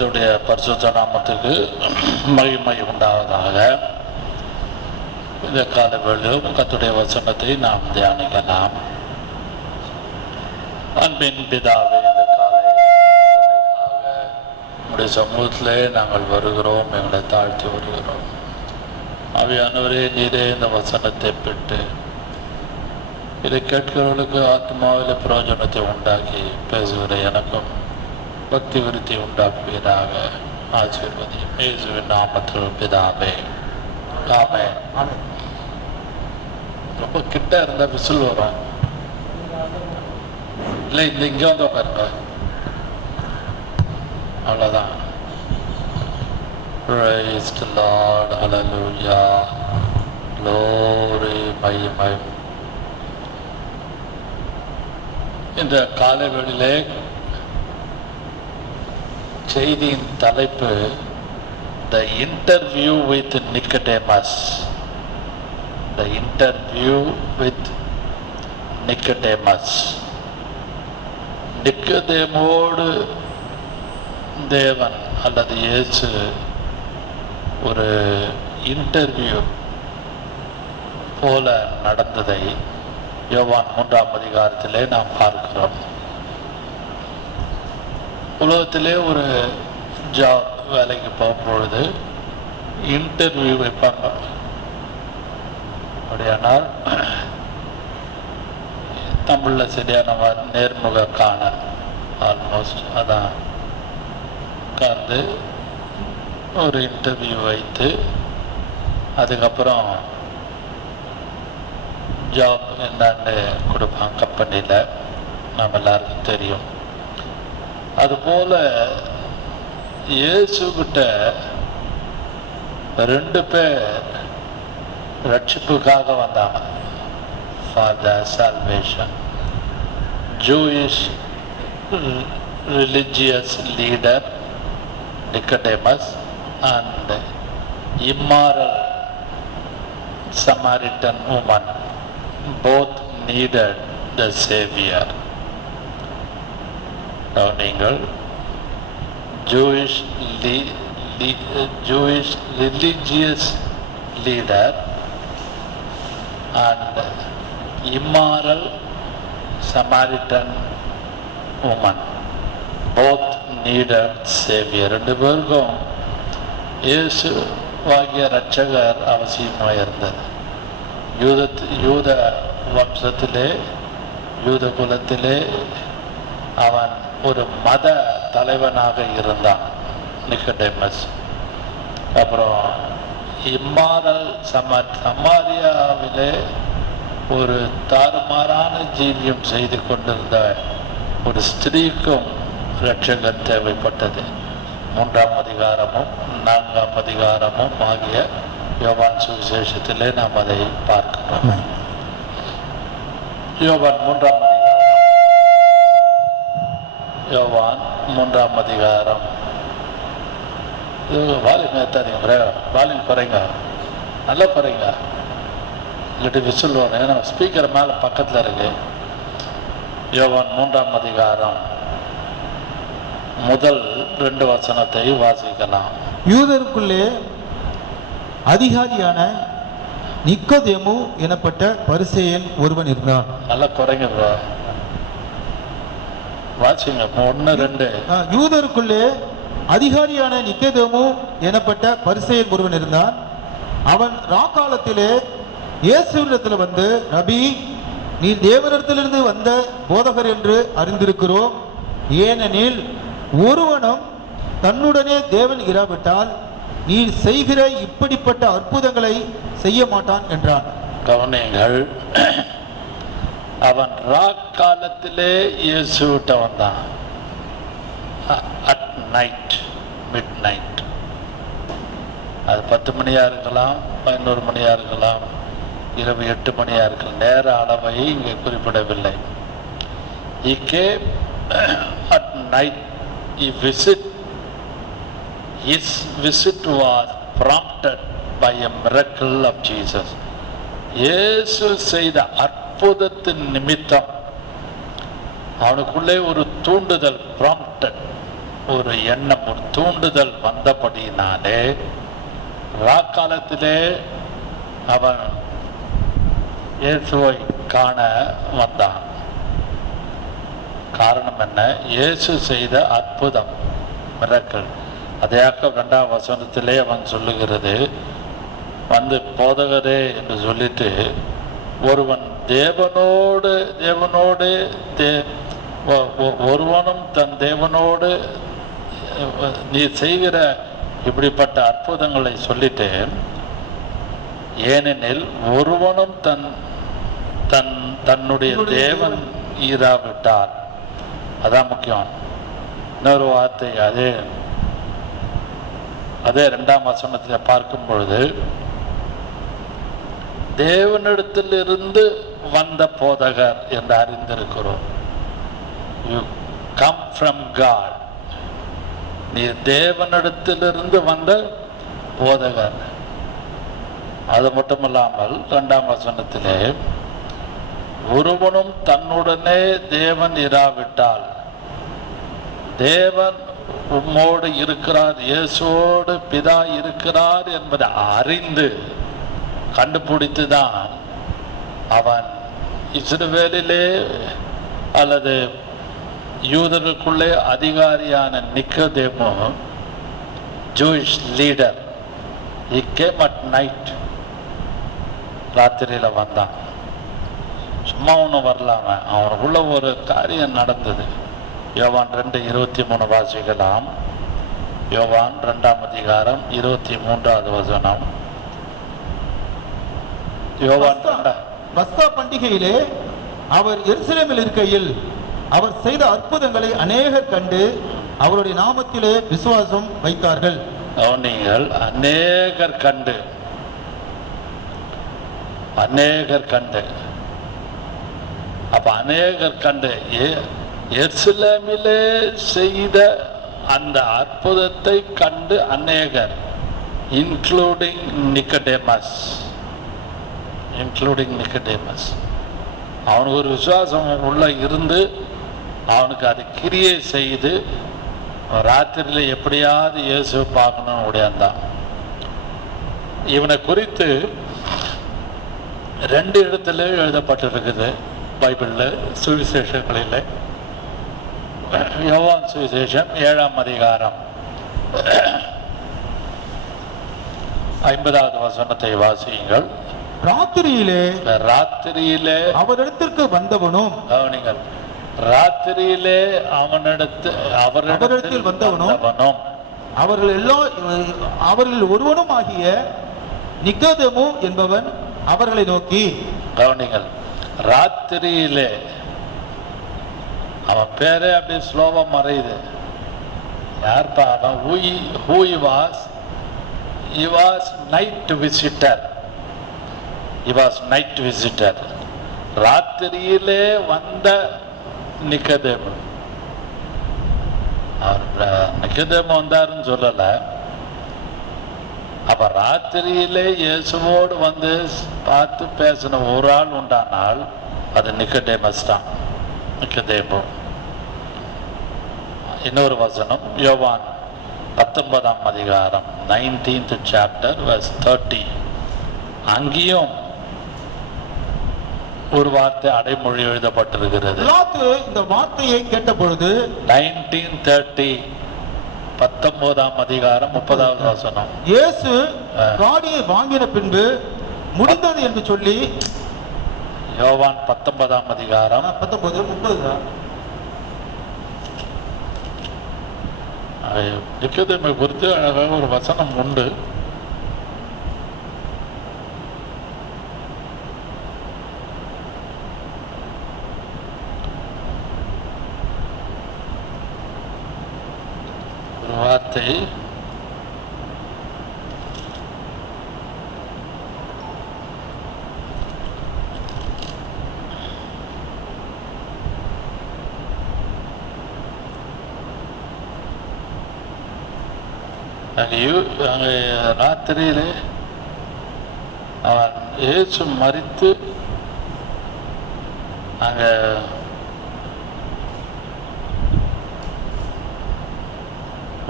கர்த்தருடைய பரிசுத்த நாமத்துக்கு மகிமை உண்டாவதாக. இந்த கால வேளையிலும் கர்த்தருடைய வசனத்தை நாம் தியானிக்கலாம். அன்பின் பிதாவே, இந்த காலைக்காக உடைய சமூகத்திலே நாங்கள் வருகிறோம், எங்களை தாழ்த்தி வருகிறோம். ஆவியானவரே, நீரே இந்த வசனத்தை பெற்று இதை கேட்கிறவர்களுக்கு ஆத்மாவில் பிரயோஜனத்தை உண்டாக்கி பேசுகிற எனக்கும் பக்தி விருத்தி உண்டாக்குவீராக. ஆசீர்வதியும் இயேசுவின் நாமத்தில் பிதாவே, ஆமென். ரொம்ப கிட்ட இருந்தா விசில் வரும். இல்லை, இங்க வந்து உட்காருங்க, அவ்வளோதான். Praise the Lord, hallelujah, glory, மகிமை. இந்த காலை வேளையிலே செய்தியின் தலைப்பு The Interview with Nicodemus. The Interview with Nicodemus. நிக்கோதேமோடு தேவன் அல்லது இயேசு ஒரு இன்டர்வியூ போல நடந்ததை யோவான் 3ஆம் அதிகாரத்திலே நாம் பார்க்கிறோம். உலகத்திலே ஒரு ஜாப் வேலைக்கு போகும்பொழுது இன்டர்வியூ வைப்பாங்க. அப்படியானால் தமிழில் சரியான நேர்முக காணல், ஆல்மோஸ்ட் அதான். உட்கார்ந்து ஒரு இன்டர்வியூ வைத்து அதுக்கப்புறம் ஜாப் என்னன்னு கொடுப்பாங்க கம்பெனியில். நம்ம எல்லாருக்கும் தெரியும். அதுபோல் இயேசுகிட்ட 2 பேர் ரட்சிப்புக்காக வந்தாங்க. For the salvation. Jewish religious leader Nicodemus and immoral Samaritan woman. Both needed the Savior. நீங்கள் Jewish religious leader and immoral Samaritan woman both needed Savior. 2 பேருக்கும் இயேசு வாகிய ரட்சகர் அவசியமாக இருந்தது. யூத வம்சத்திலே, யூத குலத்திலே அவன் ஒரு மத தலைவனாக இருந்தான், நிக்கோடேமஸ். அப்புறம் இம்மாரல் சமாரியாவிலே ஒரு தாறுமாறான ஜீவியம் செய்து கொண்டிருந்த ஒரு ஸ்திரீக்கும் ரட்சகர் தேவைப்பட்டது. 3ஆம் அதிகாரமும் 4ஆம் அதிகாரமும் ஆகிய யோவான் சுவிசேஷத்திலே நாம் அதை பார்க்கிறோம். யோவான் 3ஆம் அதிகாரம். வால்யூம் ஏற்றாதீங்க, வால்யூம் குறைங்க, நல்லா குறைங்க, இல்லாட்டி விசில் வரும். ஏன்னா ஸ்பீக்கர் மேலே பக்கத்தில் இருக்கு. யோவான் 3ஆம் அதிகாரம் முதல் 2 வசனத்தை வாசிக்கலாம். யூதருக்குள்ளே அதிகாரியான நிக்கோதேமு எனப்பட்ட பரிசேயன் ஒருவன் இருந்தான். நல்லா குறைங்க ப்ரோ, வாசிங்க 1, 2. யூதருக்குள்ளே அதிகாரியான நிக்கோதேமு எனப்பட்ட பரிசேயன் ஒருவன் இருந்தான். அவன் ராக்காலத்திலே இயேசுவிடத்தில் வந்து, ரபி, நீ தேவனிடத்திலிருந்து வந்த போதகர் என்று அறிந்திருக்கிறோம். ஏனெனில் ஒருவனும் தன்னுடனே தேவன் இராவிட்டால் நீ செய்கிற இப்படிப்பட்ட அற்புதங்களை செய்ய மாட்டான் என்றான். கவனிங்கள், அவன் ராக்காலத்திலே இயேசுவிட்ட வந்தான். At night, mid night. அது 10 மணியா இருக்கலாம், 11 மணியா இருக்கலாம், இரவு 8 மணியா இருக்கலாம். நேர அளவை இங்கே குறிப்பிடவில்லை. He came at night. His visit was prompted by a miracle of Jesus. இயேசு செய்த அற்புதத்தின் நிமித்தம் அவனுக்குள்ளே ஒரு தூண்டுதல், ப்ராம்ப்டட். ஒரு எண்ணம், ஒரு தூண்டுதல் வந்தபடினாலே ராக்காலத்திலே அவன் இயேசுவை காண வந்தான். காரணம் என்ன? இயேசு செய்த அற்புதம், மிரக்கல். அதையாக்க 2ஆம் வசனத்திலே அவன் சொல்லுகிறது, வந்து போதகரே என்று சொல்லிட்டு, ஒருவன் தேவனோடு ஒருவனும் தன் தேவனோடு நீ செய்கிற இப்படிப்பட்ட அற்புதங்களை சொல்லிட்டு, ஏனெனில் ஒருவனும் தன்னுடைய தேவன் ஈராவிட்டார். அதான் முக்கியம். இன்னொரு வார்த்தை அதே 2ஆம் வசனத்தில் பார்க்கும் பொழுது, தேவனிடத்திலிருந்து வந்த போதகர் என்று அறிந்திருக்கிறோம். You come from God. நீ தேவனிடத்திலிருந்து வந்த போதகர். அது மட்டுமல்லாமல் 2ஆம் வசனத்திலே, ஒருவனும் தன்னுடனே தேவன் இராவிட்டால், தேவன் உம்மோடு இருக்கிறார், இயேசுவோடு பிதா இருக்கிறார் என்பதை அறிந்து கண்டுபிடித்துதான் அவன் இஸ்ரவேலிலே அல்லது யூதர்களுக்குள்ளே அதிகாரியான நிக்கோதேமு, Jewish leader, he came at night, ராத்திரியில் வந்தான். சும்மா ஒன்றும் வரலாம, அவனுக்குள்ள ஒரு காரியம் நடந்தது. யோவான் 2:23 வாசிக்கலாம். யோவான் 2ஆம் அதிகாரம் 23வது வசனம். யோவான் பஸ்கா பண்டிகையிலே அவர் எருசலேமில் இருக்கையில் அவர் செய்த அற்புதங்களை அநேகர் கண்டு அவருடைய நாமத்திலே விசுவாசம் வைத்தார்கள். நீங்கள் அநேகர் கண்டு அப்ப அநேகர் கண்டு எருசலேமிலே செய்த அந்த அற்புதத்தை கண்டு அநேகர், இன்க்ளூடிங் நிக்கோடேமஸ். அவனுக்கு ஒரு விசுவாசம் உள்ள இருந்து அவனுக்கு அது கிரியை செய்து ராத்திரியில் எப்படியாவது இயேசு பார்க்கணும்னு உடையாந்தான். இவனை குறித்து 2 இடத்துல எழுதப்பட்டிருக்குது பைபிளில், சுவிசேஷங்களில். யோவான் சுவிசேஷம் 7ஆம் அதிகாரம் 50வது வசனத்தை வாசியுங்கள். ராத்திரியிலே அவரிடத்திற்கு வந்தவனும், ராத்திரியிலே அவரிடத்தில் வந்தவனும் அவர்களில் ஒருவனும் ஆகிய நிக்கோதேமு என்பவன் அவர்களை நோக்கி, கவனிங்கள், ராத்திரியிலே, அவன் பேரே அப்படியே ஸ்லோவா மறையுது. யார்ப்பா அவன்? who he was night visitor. ராத்திரியிலே வந்த நிக்கோதேமு. நிக்கோதேமு வந்தாருன்னு சொல்லல. அப்ப ராத்திரியிலே இயேசுவோடு வந்து பார்த்து பேசின ஒரு ஆள் உண்டானால் அது நிக்கோதேமஸ் தான். நிக்கோதேமு. இன்னொரு வசனம், யோவான் 19ஆம் அதிகாரம் 19th chapter verse 30. அங்கேயும் ஒரு வார்த்தை அடைமொழி எழுதப்பட்டிருக்கிறது. இந்த வார்த்தையை கேட்ட பொழுது 1930 19ஆம் அதிகாரம் 30வது வசனம், இயேசு காடியை வாங்கின பின்பு முடிந்தது என்று சொல்லி, யோவான் 19ஆம் அதிகாரம் 19:30. நிக்கோதேமை குறித்து அழகாக ஒரு வசனம் உண்டு. ஒரு வார்த்தை, அங்கே ராத்திரியிலே அவன் இயேசு மரித்து அங்கே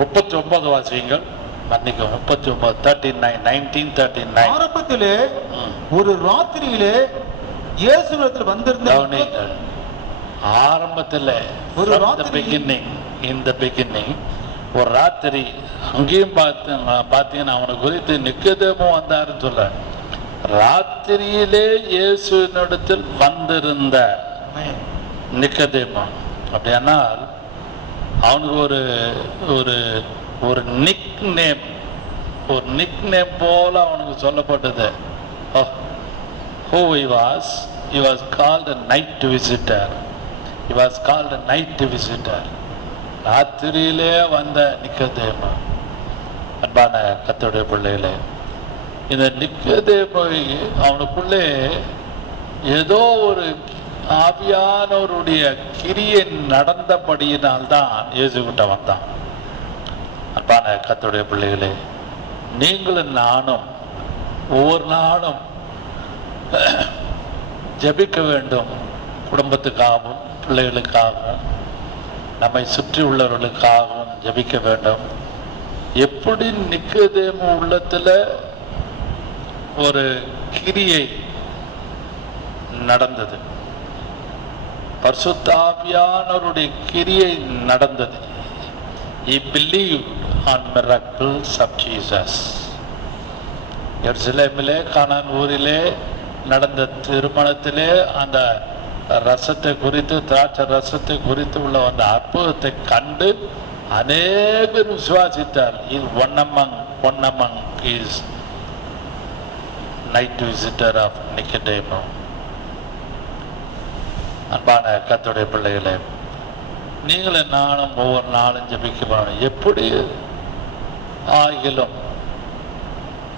39 வாசியுங்கள். மன்னிக்கும், 39, 39, 1939. ஆரம்பத்திலே ஒரு ராத்திரியிலே இயேசுவிடத்தில் வந்திருந்த கவனிங்கள். ஆரம்பத்தில் ஒரு from the ராத்திரி- beginning, in the beginning, ஒரு ராத்திரி அங்கேயும் பார்த்தீங்கன்னா அவனை குறித்து நிக்கதேமு வந்தாருன்னு சொல்ல, ராத்திரியிலே இயேசுவினிடத்தில் வந்திருந்த நிக்கதேமு. அப்படியானால் அவனுக்கு ஒரு ஒரு ஒரு நிக் நேம், ஒரு நிக் நேம் போல அவனுக்கு சொல்லப்பட்டது. Who he was called a night visitor. He was called a night visitor. ராத்திரியிலே வந்த நிக்கதேமு. அன்பான கர்த்தருடைய பிள்ளைகளே, இந்த நிக்கதேமு அவனுக்குள்ளே ஏதோ ஒரு ஆவியானவருடைய கிரியை நடந்தபடியினால்தான் இயேசுகிட்ட வந்தான். அன்பான கர்த்தருடைய பிள்ளைகளே, நீங்களும் நானும் ஒவ்வொரு நாளும் ஜெபிக்க வேண்டும். குடும்பத்துக்காகவும் பிள்ளைகளுக்காகவும் நம்மை சுற்றி உள்ளவர்களுக்காகவும் ஜெபிக்க வேண்டும். எப்படி நிக்கதேமு உள்ளத்துல ஒரு கிரியை நடந்தது, பரிசுத்த ஆவியானவருடைய கிரியை நடந்தது. He believed on miracles of Jesus. எருசலேமிலே கானான் ஊரிலே நடந்த திருமணத்திலே அந்த ரசத்தை குறித்து, திராட்சை ரசத்தை குறித்து உள்ள அந்த அற்புதத்தை கண்டு அநேகர் விசுவாசித்தார். One among is night visitor of Nicodemus. அன்பான கர்த்தருடைய பிள்ளைகளே, நீங்களும் நானும் ஒவ்வொரு நாளும் ஜெபிக்க எப்படி ஆகிலும்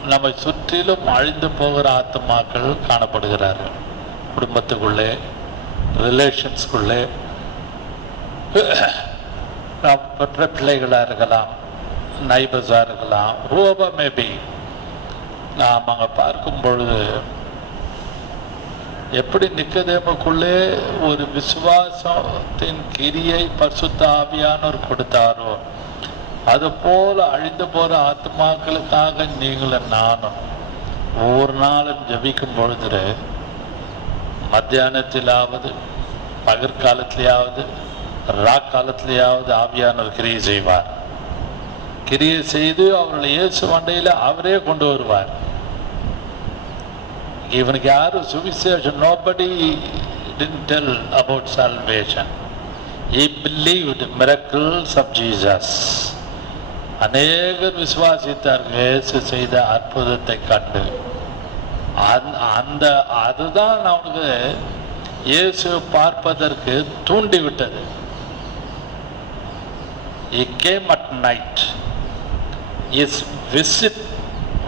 நம்மை சுற்றிலும் அழிந்து போகிற ஆத்துமாக்கள் காணப்படுகிறார்கள். குடும்பத்துக்குள்ளே, ரிலேஷன்ஸ்குள்ளே, நாம் பெற்ற பிள்ளைகளாக இருக்கலாம், நைபர்ஸாக இருக்கலாம், whoever may be. நாம் அங்கே பார்க்கும் பொழுது எப்படி நிக்கதேமுக்குள்ளே ஒரு விசுவாசத்தின் கிரியை பரிசுத்த ஆவியானவர் கொடுத்தாரோ, அது போல அழிந்து போற ஆத்மாக்களுக்காக நீங்களும் நானும் ஒவ்வொரு நாளும் ஜபிக்கும் பொழுது, மத்தியானத்திலாவது பகற்காலத்திலேயாவது ராக்காலத்திலேயாவது ஆவியானவர் கிரியை செய்வார். கிரியை செய்து அவர்களை இயேசு வண்டையில் அவரே கொண்டு வருவார். இவனுக்கு யாரும் சுவிசேஷம், nobody didn't tell about salvation. He believed miracles of Jesus. அநேகர் விசுவாசித்தார்கள் இயேசு செய்த அற்புதத்தை கண்டு. அதுதான் அவனுக்கு இயேசு பார்ப்பதற்கு தூண்டிவிட்டது. He came at night. His visit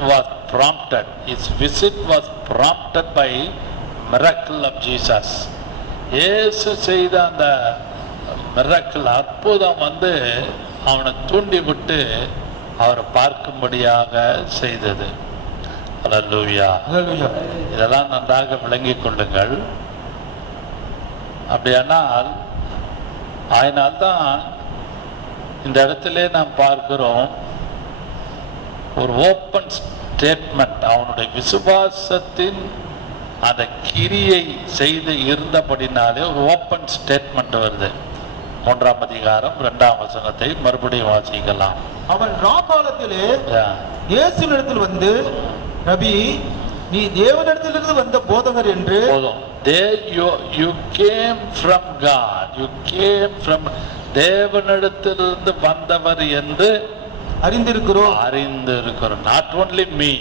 was prompted. His visit was prompted by miracle of Jesus. இயேசு செய்த அந்த மிரக்கல் அற்புதம் அவனை தூண்டி விட்டு அவரை பார்க்கும்படியாக செய்தது. அல்லேலூயா. இதெல்லாம் நன்றாக விளங்கிக் கொள்ளுங்கள். அப்படியானால் அதனால்தான் இந்த இடத்திலே நாம் பார்க்கிறோம் ஒரு ஓப்பன் ஸ்டேட்மெண்ட். அவனுடைய விசுவாசத்தின் அந்த கிரியை செய்து இருந்தபடினாலே ஒரு ஓப்பன் ஸ்டேட்மெண்ட் வருது. 3ஆம் அதிகாரம் 2ஆம் வசனத்தை மறுபடியும் வாசிக்கலாம். அவன் ராக்காலத்திலே இயேசுவினிடத்தில் வந்து, நபி, நீ தேவனிடத்திலிருந்து வந்த போதகர் என்று. போதும். You came from God. You came from தேவனிடத்திலிருந்து வந்தவர் என்று அறிந்திருக்கிறோம். Not only me.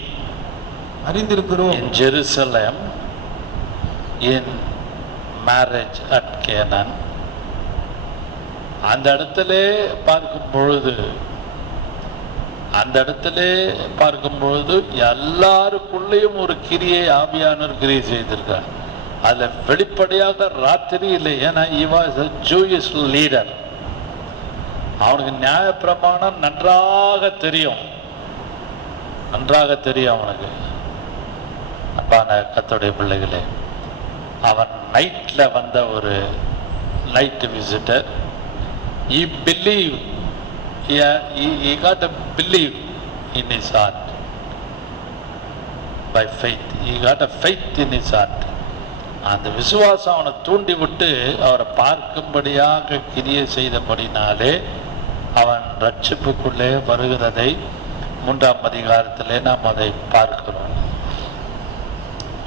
அறிந்திருக்கிறோம். In Jerusalem, in marriage at Canaan, அந்த இடத்திலே பார்க்கும் பொழுது எல்லாருக்குள்ளேயும் ஒரு கிரியை ஆவியானவர் கிரியை செய்திருக்கார். அதுல வெளிப்படையாக ராத்திரி இல்லை. ஏன்னா he was a Jewish leader. அவனுக்கு நியாய பிரமாணம் நன்றாக தெரியும் அவனுக்கு. அன்பான கர்த்தருடைய பிள்ளைகளே, அவன் நைட்ல வந்த ஒரு night visitor. He believed he got to believe in his heart by faith. He got a faith in his heart. அந்த விசுவாசம் அவனை தூண்டி விட்டு அவரை பார்க்கும்படியாக கிரியை செய்தபடினாலே அவன் ரட்சிப்புக்குள்ளே வருகிறதை 3ஆம் அதிகாரத்திலே நாம் அதை பார்க்கிறோம்.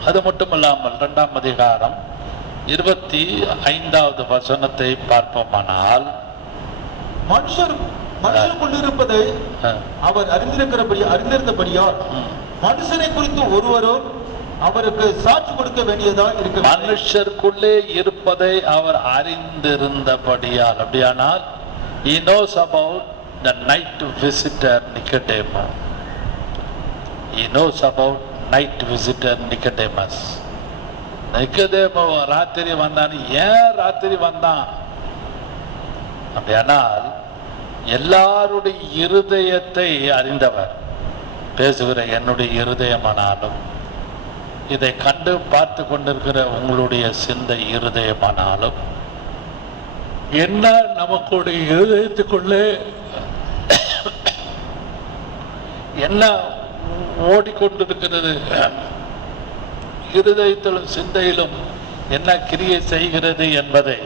அது மட்டுமல்லாமல் 2ஆம் அதிகாரம் 25வது வசனத்தை பார்ப்போமானால், மனுஷருக்குள் இருப்பதை அவர் அறிந்திருந்தபடியால் மனுஷனை குறித்து ஒருவரும் அவருக்கு சாட்சி கொடுக்க வேண்டியதா இருக்க. மனுஷருக்குள்ளே இருப்பதை அவர் அறிந்திருந்தபடியால், அப்படியானால் he knows about the night visitor Nicodemus. He knows about night visitor Nicodemus. நிக்கோதேமு ராத்திரி வந்தான். ஏன் ராத்திரி வந்தான்? அப்படியானால் எல்லாருடைய இருதயத்தை அறிந்தவர். பேசுகிற என்னுடைய இருதயமானாலும், இதை கண்டு பார்த்து கொண்டிருக்கிற உங்களுடைய சிந்தை இருதயமானாலும், என்ன நமக்குடைய இருதயத்துக்குள்ளே என்ன ஓடிக்கொண்டிருக்கிறது, இருதயத்திலும் சிந்தையிலும் என்ன கிரியை செய்கிறது என்பதை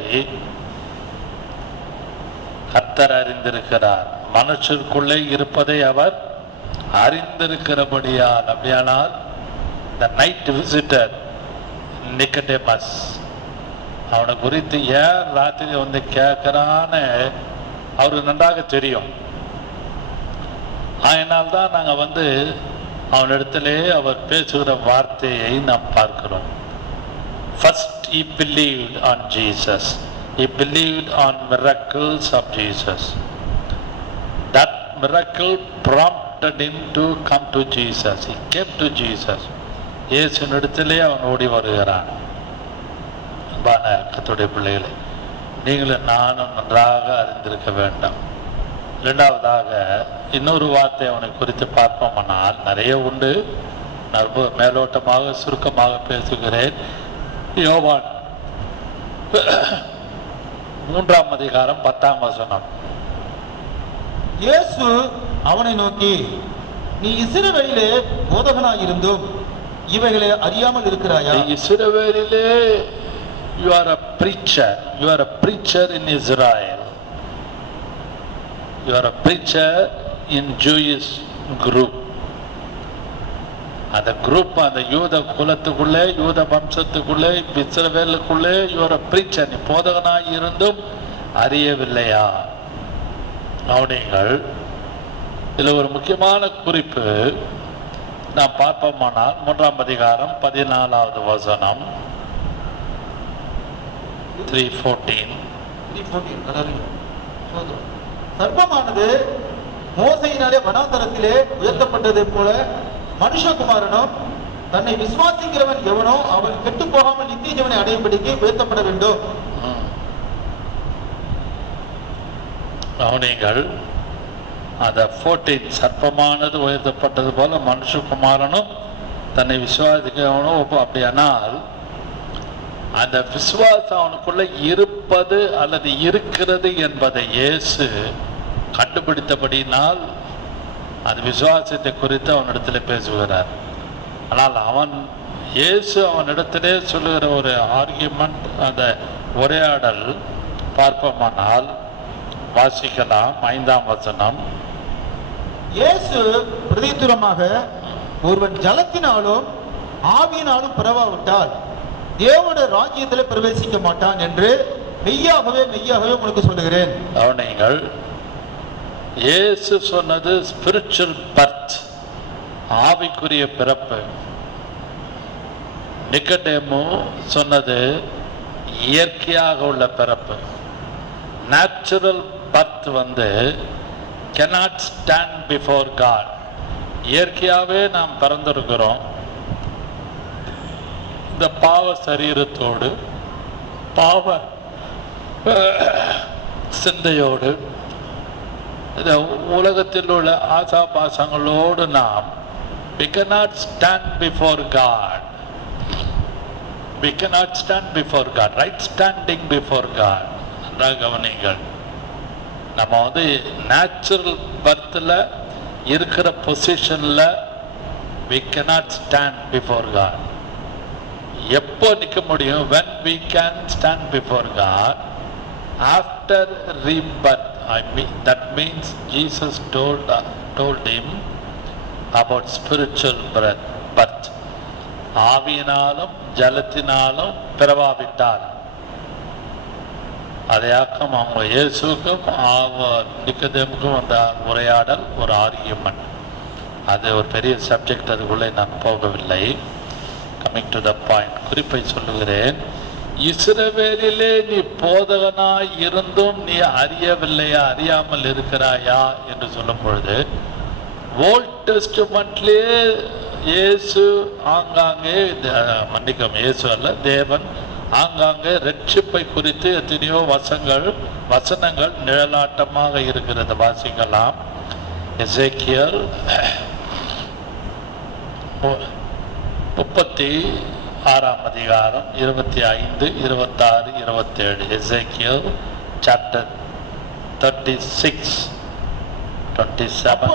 கர்த்தர் அறிந்திருக்கிறார். மனுஷருக்குள்ளே இருப்பதை அவர் அறிந்திருக்கிறபடியால், அப்படியானால் the night visitor Nicodemus, அவனை குறித்து ஏன் ராத்திரி வந்து கேட்கிறான்னு அவருக்கு நன்றாக தெரியும். அதனால்தான் நாங்கள் வந்து அவனிடத்திலே அவர் பேசுகிற வார்த்தையை நாம் பார்க்கிறோம். First he believed on Jesus. He believed on miracles of Jesus. That miracle prompted him to come to Jesus. He came to Jesus. இயேசுவினிடத்திலே அவன் ஓடி வருகிறான். அன்பான கர்த்தருடைய பிள்ளைகளே, நீங்களும் நானும் நன்றாக அறிந்திருக்க வேண்டும். இரண்டாவதாக இன்னொரு வார்த்தை அவனை குறித்து பார்ப்போமானால், நிறைய உண்டு, நான் ரொம்ப மேலோட்டமாக சுருக்கமாக பேசுகிறேன். யோவான் 3ஆம் அதிகாரம் 10ஆம் வசனம். இயேசு அவனை நோக்கி, நீ இஸ்ரவேலிலே போதகனாயிருந்தும் இவைகளை அறியாமல் இருக்கிறாயா? இஸ்ரவேலிலே you are a preacher. You are a preacher in Israel. You are a preacher in Jewish group. அந்த குரூப், அந்த யூத குலத்துக்குள்ளே, யூத வம்சத்துக்குள்ளே, இஸ்ரவேலுக்குள்ளே you are a preacher. நீ போதகனாய் இருந்தும் அறியவில்லையா? கவனிங்கள், இதில் ஒரு முக்கியமான குறிப்பு நாம் பார்ப்போமானால் 3ஆம் அதிகாரம் 14வது வசனம் 3:14. சர்ப்பமானது மோசையினாலே வனாந்தரத்திலே உயர்த்தப்பட்டதை போல மனுஷகுமாரனும் தன்னை விசுவாசிக்கிறவன் எவனோ அவன் கெட்டு போகாமல் நித்திய ஜீவனை அடையும்படிக்கு உயர்த்தப்பட வேண்டும். கவனிங்கள், அந்த 14, சர்ப்பமானது உயர்த்தப்பட்டது போல மனுஷகுமாரனும் தன்னை விசுவாசிக்கிறவனும். அப்படியானால் அந்த விசுவாசம் அவனுக்குள்ள இருப்பது அல்லது இருக்கிறது என்பதை இயேசு கண்டுபிடித்தபடினால் அந்த விசுவாசத்தை குறித்து அவனிடத்தில் பேசுகிறார். ஆனால் இயேசு அவனிடத்திலே சொல்லுகிற ஒரு ஆர்கியூமெண்ட், அந்த உரையாடல் பார்ப்போமானால் வாசிக்கலாம். 5ஆம் வசனம். இயேசு பிரதித்துரமாக, ஒருவன் ஜலத்தினாலும் ஆவியினாலும் பிறவாவிட்டால் தேவனுடைய ராஜ்யத்திலே பிரவேசிக்க மாட்டான் என்று மெய்யாகவே மெய்யாகவே உங்களுக்கு சொல்லுகிறேன். கவனிங்கள், இயேசு சொன்னது ஸ்பிரிச்சுவல் பர்த், ஆவிக்குரிய பிறப்பு. நிக்கோதேமு சொன்னது இயற்கையாக உள்ள பிறப்பு. Natural birth cannot stand before God. இயற்கையாகவே நாம் பிறந்திருக்கிறோம். இந்த பாவ சரீரத்தோடு, பாவ சிந்தையோடு, இந்த உலகத்தில் உள்ள ஆசாபாசங்களோடு நாம் we cannot stand before God. We cannot stand before God. Right standing before God. நன்றாக கவனிங்கள். நம்ம வந்து நேச்சுரல் பர்த்தில் இருக்கிற பொசிஷனில் we cannot stand before God. எப்போ நிற்க முடியும்? when we can stand before God after rebirth. That means Jesus told him about spiritual birth. ஆவியினாலும் ஜலத்தினாலும் பிறவாவிட்டால், அதையாக்கம் அவங்க இயேசுக்கும் நிக்கதேமுக்கும் அந்த உரையாடல் ஒரு ஆர்கியூமெண்ட். அது ஒரு பெரிய சப்ஜெக்ட், அதுக்குள்ளே நான் போகவில்லை. கமிங் டு த பாயிண்ட், குறிப்பை சொல்லுகிறேன். இஸ்ரவேலிலே நீ போதகனாய் இருந்தும் நீ அறியவில்லையா, அறியாமல் இருக்கிறாயா என்று சொல்லும் பொழுது, ஓல்ட் டெஸ்டமெண்ட்லேயே இயேசு ஆங்காங்கே, மன்னிக்கும் இயேசு அல்ல, தேவன் ஆங்காங்கே ரட்சிப்பை குறித்து எத்தனையோ வசனங்கள் நிழலாட்டமாக இருக்கிறது. வாசிக்கலாம். எசேக்கியல் 36ஆம் அதிகாரம் 25, 26, 27. எசேக்கியல் சாப்டர் 36, 27,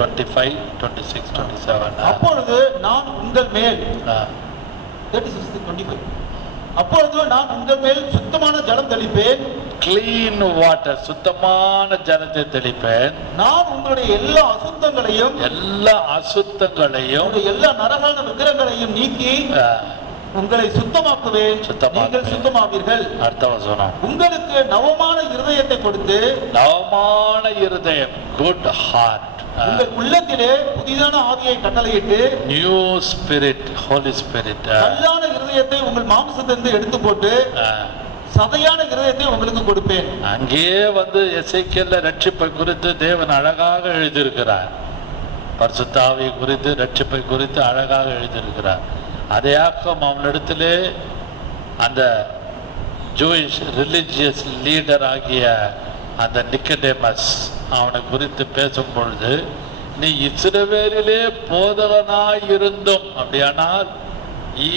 25, 26, 27. அப்பொழுது நான் உங்கள் மேல் 36, 25. அப்பொழுது நான் உங்கள் மேல் சுத்தமான ஜலம் தெளிப்பேன். கிளீன் வாட்டர், சுத்தமான ஜலத்தை தெளிப்பேன். நான் உங்களுடைய எல்லா அசுத்தங்களையும் எல்லா நரகான விக்கிரகங்களையும் நீக்கி உங்களை சுத்தமாக்குவேன். நீங்கள் சுத்தமாவீர்கள். அடுத்த வசனம். உங்களுக்கு நவமான இருதயத்தை கொடுத்து, நவமான இருதயம், குட் ஹார்ட், உங்கள் உள்ளத்திலே புதிதான ஆவியை கட்டளையிட்டு, நியூ ஸ்பிரிட், ஹோலி ஸ்பிரிட், கல்லான இருதயத்தை உங்கள் மாம்சத்திலிருந்து எடுத்து போட்டு சதையான இருதயத்தை உங்களுக்கு கொடுப்பேன். அங்கேயே வந்து எசேக்கியேல் ரட்சிப்பை குறித்து தேவன் அழகாக எழுதியிருக்கிறார். பரிசுத்த ஆவியை குறித்து, ரட்சிப்பை குறித்து அழகாக எழுதியிருக்கிறார். அதையாக்கம் அவனிடத்திலே அந்த ஜூயிஷ் ரிலிஜியஸ் லீடர் ஆகிய அந்த நிக்கடேமஸ் அவனை குறித்து பேசும் பொழுது, நீ இஸ்ரவேலிலே போதகனாய் இருந்தும், அப்படியானால் he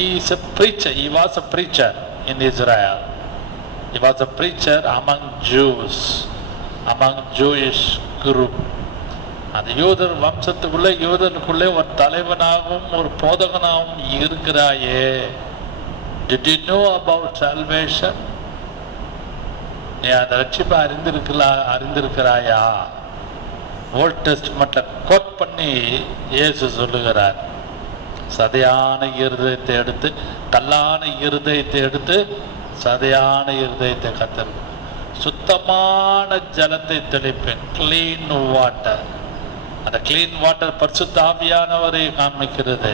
was a preacher in Israel. He was a preacher among Jews, among Jewish group. அந்த யூதர் வம்சத்துக்குள்ளே, யூதனுக்குள்ளே ஒரு தலைவனாகவும் ஒரு போதகனாகவும் இருக்கிறாயே. Did you know about salvation? நீ அந்த ரட்சிப்பை அறிந்திருக்கிறாயா? ஓல்ட் டெஸ்ட்மெண்ட்ல கோட் பண்ணி இயேசு சொல்லுகிறார், சதையான இருதயத்தை எடுத்து, கல்லான இருதயத்தை எடுத்து சதையான இருதயத்தை கத்தல், சுத்தமான ஜலத்தை தெளிப்பேன். Clean water. அந்த கிளீன் வாட்டர் பரிசுத்த ஆவியானவரை காண்பிக்கிறது.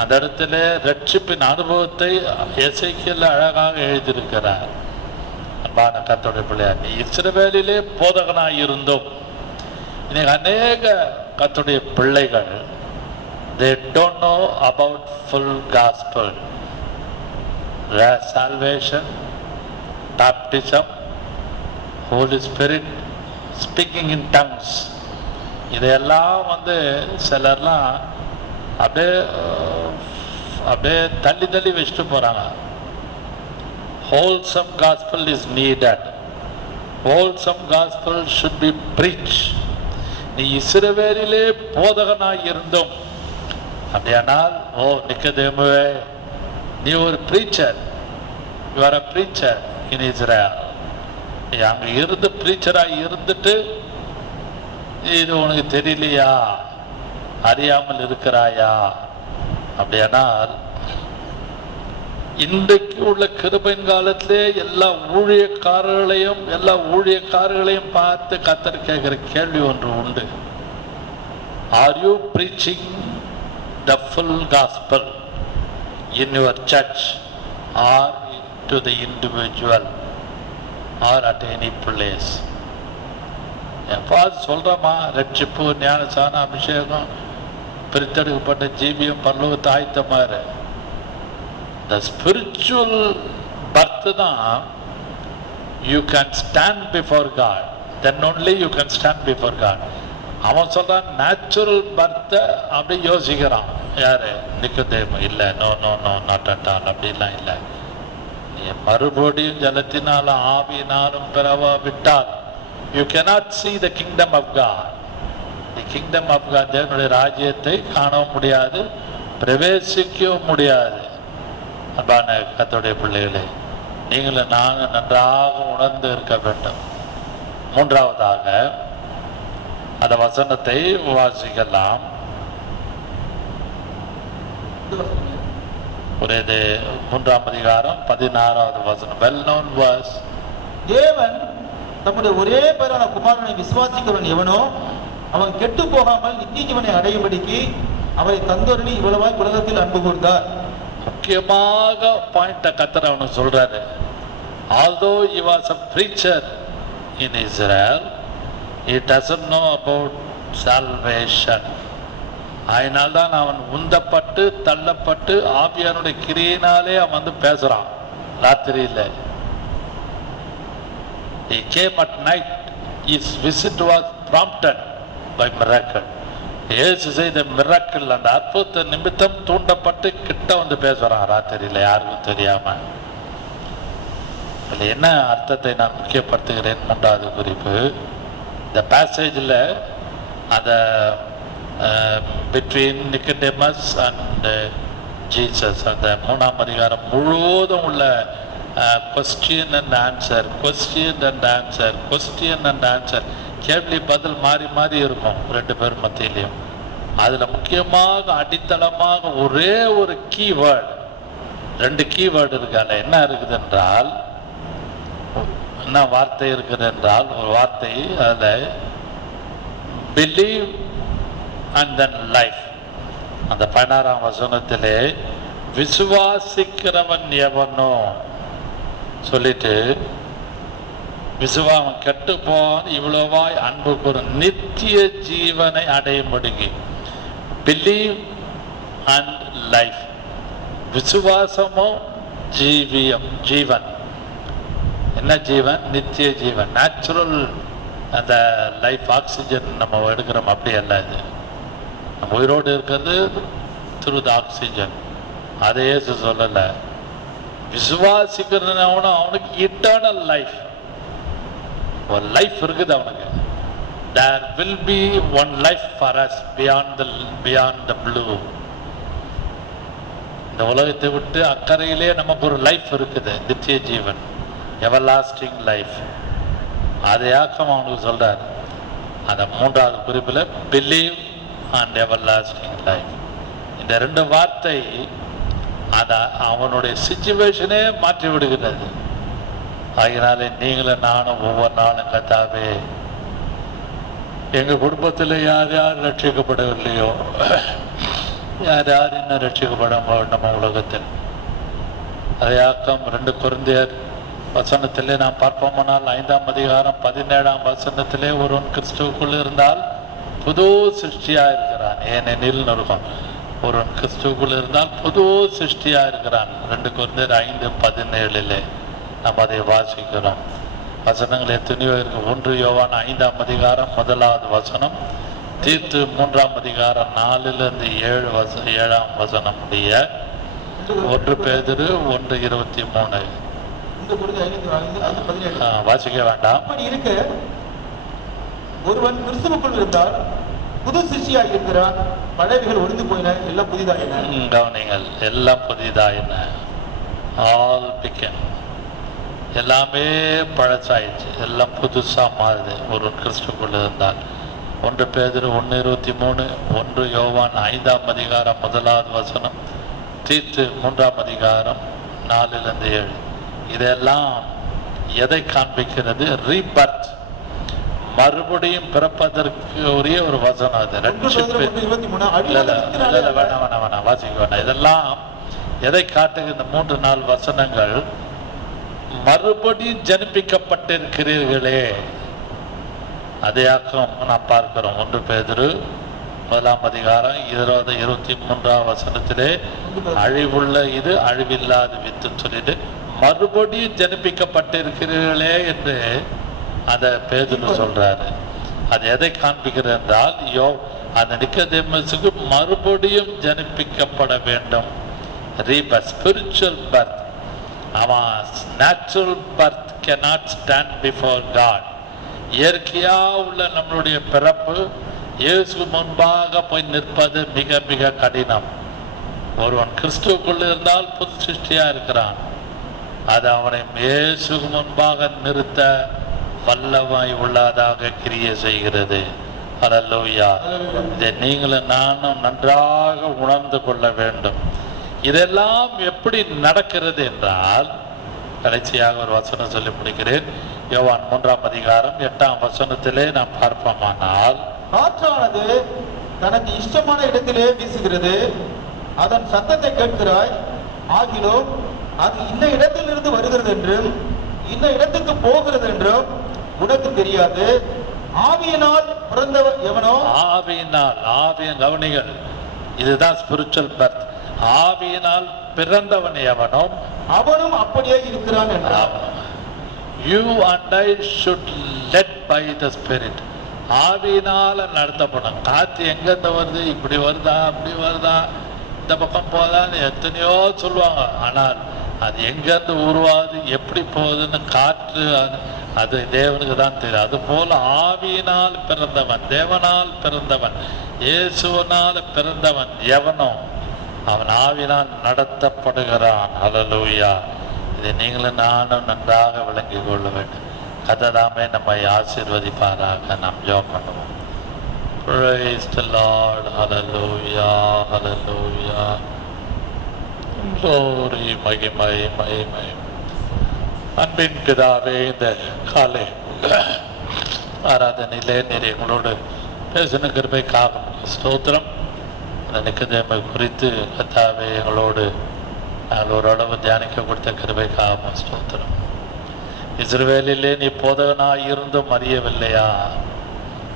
அந்த இடத்துல ரட்சிப்பின் அனுபவத்தை எசேக்கியேல் அழகாக எழுதியிருக்கிறார். அன்பான கர்த்தருடைய பிள்ளையார், நீ இஸ்ரவேலிலே போதகனாய் இருந்தோம். இன்னைக்கு அநேக கர்த்தருடைய பிள்ளைகள் they don't know about full gospel, salvation, baptism, Holy Spirit, speaking in tongues. இதையெல்லாம் வந்து சிலர்லாம் அப்படியே தள்ளி வச்சுட்டு போறாங்க. Wholesome gospel is needed. Wholesome gospel should be preached. நீ இஸ்ரவேலிலே போதகனாய் இருந்தோம், அப்படியானால் ஓ நிக்கதேமுவே, நீ ஒரு preacher. You are a preacher in Israel. நீ அங்க இருந்து preacher-ஆய் இருந்துட்டு இது உனக்கு தெரியலையா, அறியாமல் இருக்கிறாயா? அப்படியானால் இன்றைக்கு உள்ள கிருபையின் காலத்திலே எல்லா ஊழியக்காரர்களையும் பார்த்து கர்த்தர் கேட்கிற கேள்வி ஒன்று உண்டு. Are you preaching the full gospel in your church or to the individual or at any place? எப்பாவது சொல்கிறோமா ரட்சிப்பு, ஞானசான, அபிஷேகம், பிரித்தெடுக்கப்பட்ட ஜீவியம், பரலோகத்தை ஆயத்த மாதிரி the spiritual birth தான் you can stand before God. Then only you can stand before God. அவன் சொல்றான் நேச்சுரல் பர்த்தை அப்படி யோசிக்கிறான். யாரு? நிக்கதேமு. இல்லை, no no no not at all, அப்படிலாம் இல்லை. நீ மறுபடியும் ஜலத்தினாலும் ஆவியினாலும் பிறவா விட்டால் you cannot see the kingdom of God. The kingdom of God, தேவனுடைய ராஜ்யத்தை காணவும் முடியாது, பிரவேசிக்கவும் முடியாது. அன்பான கர்த்தருடைய பிள்ளைகளே, நீங்களும் நானும் நன்றாக உணர்ந்து இருக்க வேண்டும். மூன்றாவதாக அந்த வசனத்தை வாசிக்கலாம். ஒரு 3ஆம் அதிகாரம் 16வது வசனம். Well known verse. தேவன் தம்முடைய ஒரே பேரான குமாரனை விசுவாசிக்கிறவன் எவனோ அவன் கெட்டு போகாமல் நித்திய ஜீவனை அடையும்படிக்கு அவரை தந்தொருளி இவ்வளவாய் உலகத்தில் அன்பு கூர்ந்தார். முக்கியமாக பாயிண்ட கர்த்தர் அவனுக்கு சொல்றாரு. although he was a preacher in Israel, he doesn't know about salvation. அதனால்தான் அவன் உந்தப்பட்டு தள்ளப்பட்டு ஆவியானுடைய கிரியினாலே அவன் வந்து பேசுறான் ராத்திரியில. He came at night. His visit was prompted by miracle. இயேசு செய்த மிராக்கிள், அந்த அற்புத நிமித்தம் தூண்டப்பட்டு கிட்ட வந்து பேசுறான் ராத்திரியில, யாருக்கும் தெரியாம. இதுல என்ன அர்த்தத்தை நான் முக்கியப்படுத்துகிறேன்? 3வது குறிப்பு, இந்த பேசேஜில் அந்த பிட்வீன் நிக்கோடேமஸ் அண்ட் ஜீசஸ், அந்த 3ஆம் அதிகாரம் முழுவதும் உள்ள question and answer, question and answer, question and answer, கேள்வி பதில் மாறி மாறி இருக்கும் 2 பேர் மத்தியிலையும். அதில் முக்கியமாக அடித்தளமாக ஒரே ஒரு கீவேர்டு, 2 கீவேர்டு இருக்கு. அதில் என்ன இருக்குது என்றால், என்ன வார்த்தை இருக்குது என்றால், ஒரு வார்த்தை அதில் பிலீவ் அண்ட் தென் லைஃப். அந்த 16ஆம் வசனத்திலே விசுவாசிக்கிறவன் எவனோ சொல்லிட்டு, விசுவாசம் கெட்டு போவான் இவ்வளவாய் அன்பு கூறும் நித்திய ஜீவனை அடையும்படிக்கு. Believe and life. விசுவாசமோ ஜீவியம், ஜீவன். என்ன ஜீவன்? நித்திய ஜீவன். நேச்சுரல் அந்த லைஃப், ஆக்சிஜன் நம்ம எடுக்கிறோம், அப்படி அல்ல. இது நம்ம உயிரோடு இருக்கிறது த்ரூ த ஆக்சிஜன். அதே சொல்லலை. விசுவாசிக்கிறவன அவனுக்கு இட்டர்னல் லைஃப், ஒரு லைஃப் இருக்குது அவனுக்கு. there will be one life for us beyond the blue. இந்த உலகத்தை விட்டு அக்கறையிலே நமக்கு ஒரு லைஃப் இருக்குது, நித்திய ஜீவன், எவர்லாஸ்டிங் லைஃப். அதையாக்கம் அவனுக்கு சொல்றார் அந்த 3வது குறிப்பில், பிலீவ் அண்ட் எவர்லாஸ்டிங் லைஃப். இந்த 2 வார்த்தை அதை அவனுடைய சிச்சுவேஷனே மாற்றி விடுகிறது. அதனாலே நீங்களும் நானும் ஒவ்வொரு நாளும் கர்த்தாவே, எங்கள் குடும்பத்தில் யார் யார் ரட்சிக்கப்படவில்லையோ, யார் யார் இன்னும் ரட்சிக்கப்பட நம்ம உலகத்தில், அதையாக்கம் 2 கொரிந்தியர் வசனத்திலே நாம் பார்ப்போமானால் 5ஆம் அதிகாரம் 17ஆம் வசனத்திலே, ஒருவன் கிறிஸ்துவுக்குள் இருந்தால் புது சிருஷ்டியா இருக்கிறான். ஏனெனில் இருக்கும், ஒருவன் கிறிஸ்துவுக்குள் இருந்தால் புது சிருஷ்டியா இருக்கிறான். 2 கொரிந்தியர் 5:17 நம்ம அதை வாசிக்கிறோம். வசனங்கள் எத்தனையோ இருக்கு. 1 யோவான் 5ஆம் அதிகாரம் 1வது வசனம், தீத்து 3ஆம் அதிகாரம் 4லிருந்து 7ஆம் வசனம் முடிய, 1 பேதுரு 1:23. வாசிக்க வேண்டாம். இருக்க ஒருவன் கிறிஸ்துவுக்குள் இருந்தால் புது சிருஷ்டியாக இருக்கிறான், பழையவைகள் ஒழிந்து போயின, எல்லாம் புதிதாயின. கவனிங்கள், எல்லாம் புதிதாயின. ஆல் பிகன், எல்லாமே பழசாயிடுச்சு, எல்லாம் புதுசா மாறுது ஒருவன் கிறிஸ்துவுக்குள் இருந்தால். 1 பேதுரு 1:23, 1 யோவான் 5ஆம் அதிகாரம் 1வது வசனம், தீத்து 3ஆம் அதிகாரம் 4லிருந்து 7. இதெல்லாம் எதை காண்பிக்கிறது? ரீபர்த், மறுபடியும் பிறப்பதற்கு உரிய ஒரு வசனம். அது வேணாம் வாசிக்க வேண்டாம். இதெல்லாம் எதை காட்டுகிற? இந்த 3-4 வசனங்கள், மறுபடியும் ஜனிப்பிக்கப்பட்டிருக்கிறீர்களே. அதையாக்கம் நாம் பார்க்கிறோம். 1 பேதுரு 1ஆம் அதிகாரம் 23ஆம் வசனத்திலே, அழிவுள்ள இது அழிவில்லாத வித்து சொல்லிட்டு மறுபடியும் ஜனிப்பிக்கப்பட்டிருக்கிறீர்களே என்று அதை பேதுரு சொல்றாரு. அது எதை காண்பிக்கிறது என்றால், அந்த நிக்கோதேமுசுக்கு மறுபடியும் ஜனிப்பிக்கப்பட வேண்டும். Rebirth, spiritual birth. அவன் natural birth cannot stand before God. இயற்கையா உள்ள நம்மளுடைய பிறப்பு இயேசு முன்பாக போய் நிற்பது மிக மிக கடினம். ஒருவன் கிறிஸ்துவுக்குள் இருந்தால் புது சிருஷ்டியா இருக்கிறான். அது அவனை இயேசுக்கு முன்பாக நிறுத்த வல்லமை உள்ளதாக கிரியை செய்கிறது. அல்லேலூயா. இதை நீங்களும் நானும் நன்றாக உணர்ந்து கொள்ள வேண்டும். இதெல்லாம் எப்படி நடக்கிறது என்றால், கடைசியாக ஒரு வசனம் சொல்லி முடிக்கிறேன். யோவான் 3ஆம் அதிகாரம் 8ஆம் வசனத்திலே நாம் பார்ப்போமானால், காற்றானது தனக்கு இஷ்டமான இடத்திலே வீசுகிறது, அதன் சத்தத்தை கேட்கிறாய், ஆகிலும் அது இன்ன இடத்திலிருந்து வருகிறது என்றும் இன்ன இடத்துக்கு போகிறது என்றும் உனக்கு தெரியாது. ஆவியினால் பிறந்தவர் எவனோ, ஆவியின் கவனிகள், இதுதான் ஸ்பிரிச்சுவல் பர்த். ஆவியினால் பிறந்தவன் எவனோ அவனும் அப்படியே இருக்கிறான் என்றார். You and I should led by the Spirit. ஆவியினால நடத்தப்படும். காற்று எங்கிருந்து வருது, இப்படி வருதா அப்படி வருதா இந்த பக்கம் போதான்னு எத்தனையோ சொல்லுவாங்க. ஆனால் அது எங்கிருந்து உருவாது எப்படி போகுதுன்னு காற்று அது தேவனுக்கு தான் தெரியும். அது போல ஆவியினால் பிறந்தவன், தேவனால் பிறந்தவன், இயேசுவனால் பிறந்தவன் எவனோ அவன் ஆவினால் நடத்தப்படுகிறான். அல்லேலூயா. இதை நீங்களும் நானும் நன்றாக விளங்கிக் கொள்ள வேண்டும். கர்த்தர் நம்மை ஆசீர்வதிப்பாராக. நாம் ஜெபம் பண்ணுவோம். Praise the Lord. Hallelujah. Hallelujah. Glory. மகிமை மகிமை. அன்பின் பிதாவே, இந்த காலை ஆராதனையிலே நீர் எங்களோடு பேசின கிருபைக்காக ஸ்தோத்திரம். அந்த நிக்கதேமை குறித்து கர்த்தாவே எங்களோடு நாங்கள் ஓரளவு தியானிக்க கொடுத்த கிருபைக்காக ஸ்தோத்திரம். இஸ்ரவேலிலே நீ போதகனாய் இருந்தும் அறியவில்லையா?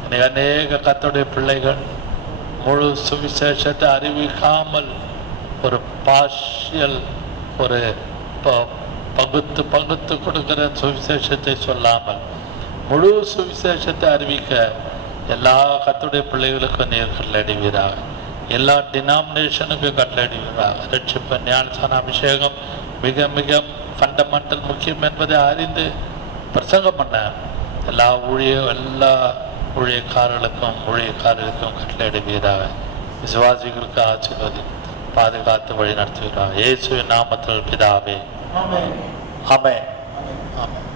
இன்னைக்கு அநேக கர்த்தருடைய பிள்ளைகள் முழு சுவிசேஷத்தை அறிவிக்காமல் ஒரு பார்ஷியல், ஒரு பகுத்து பகுத்து கொடுக்கிற சுவிசேஷத்தை சொல்லாமல் முழு சுவிசேஷத்தை அறிவிக்க எல்லா கர்த்தருடைய பிள்ளைகளுக்கும் நீர் கட்டளையிடுவீராக. எல்லா டினாமினேஷனுக்கும் கட்டளையிடுவீராக. ரட்சிப்பு, ஞானஸ்நான, அபிஷேகம் மிக மிக ஃபண்டமெண்டல் முக்கியம் என்பதை அறிந்து பிரசங்கம் பண்ண எல்லா ஊழியக்காரர்களுக்கும் கட்டளையிடுவீராக. விசுவாசிகளுக்கு ஆசீர்வதி பாதுகாத்து வழி நடத்துவீராக. இயேசுவின் நாமத்தில் பிதாவே. ஆமென். ஆமென். ஆமென்.